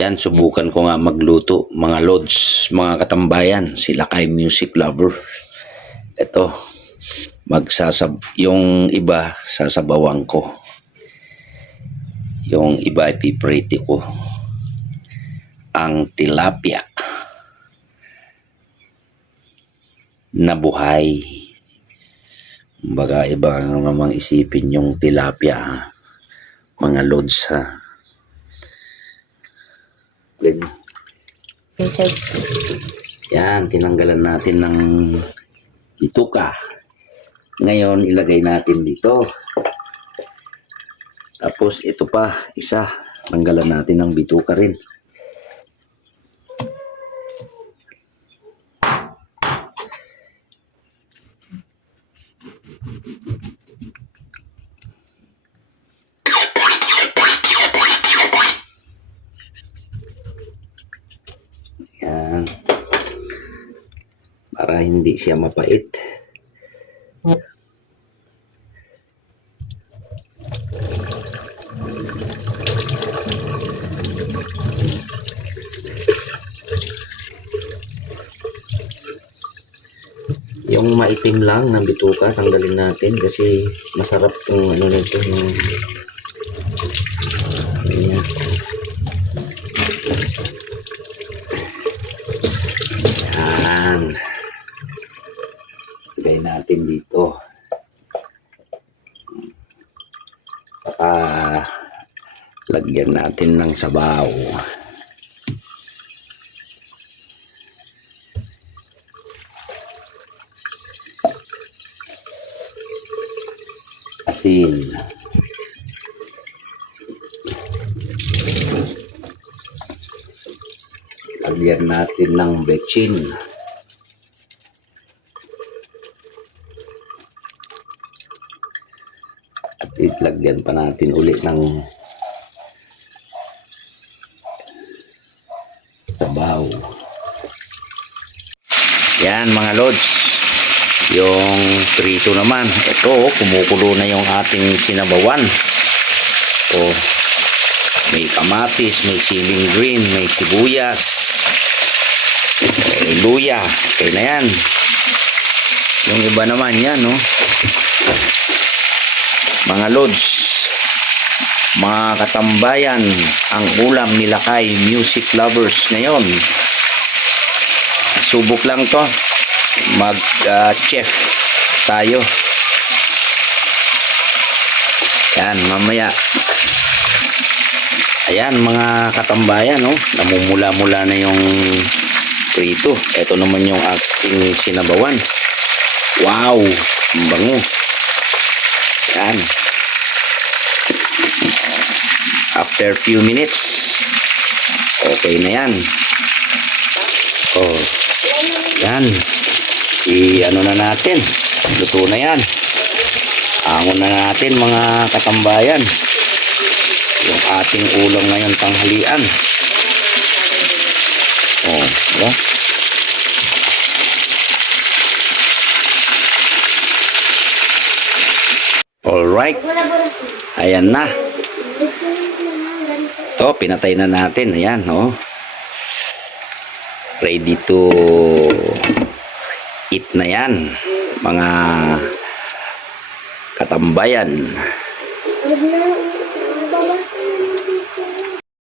Yan, subukan ko nga magluto, mga lods, mga katambayan, sila kay music lover. Ito, yung iba sasabawan ko. Yung iba ipiprito ko. Ang tilapia na buhay. Baga iba namang isipin yung tilapia, ha? Mga lods, ha. Yan, tinanggalan natin ng bituka. Ngayon, ilagay natin dito. Tapos, ito pa, isa. Tanggalan natin ng bituka rin. Yan. Para hindi siya mapait. Yung maitim lang ng bituka, tanggalin natin kasi masarap yung ano nito. Ayan. Yan. Lagay natin dito. Saka lagyan natin ng sabaw. Asin. Lagyan natin ng bechin. At ilagyan pa natin ulit ng sabaw. Yan mga lods. Yung prito naman. Ito, kumukulo na yung ating sinabawan. Oh, may kamatis, may siling green, may sibuyas, may luya. Okay na yan. Yung iba naman yan, no? Mga lods, mga katambayan, ang ulam nila kay music lovers ngayon. Subok lang to. Mag-chef tayo. Yan, mamaya. Ayan, mga katambayan, no? Namumula-mula na yung prito. Ito naman yung ating sinabawan. Wow! Ang bango. Yan. After few minutes, okay na yan. Oh, yan. I-ano na natin. Luto na yan. Angon na natin mga katambayan. Yung ating ulam ngayon tanghalian. Oh, diba? Alright. Ayan na. Ito, pinatay na natin. Ayan, oh. Ready to eat na yan. Mga katambayan.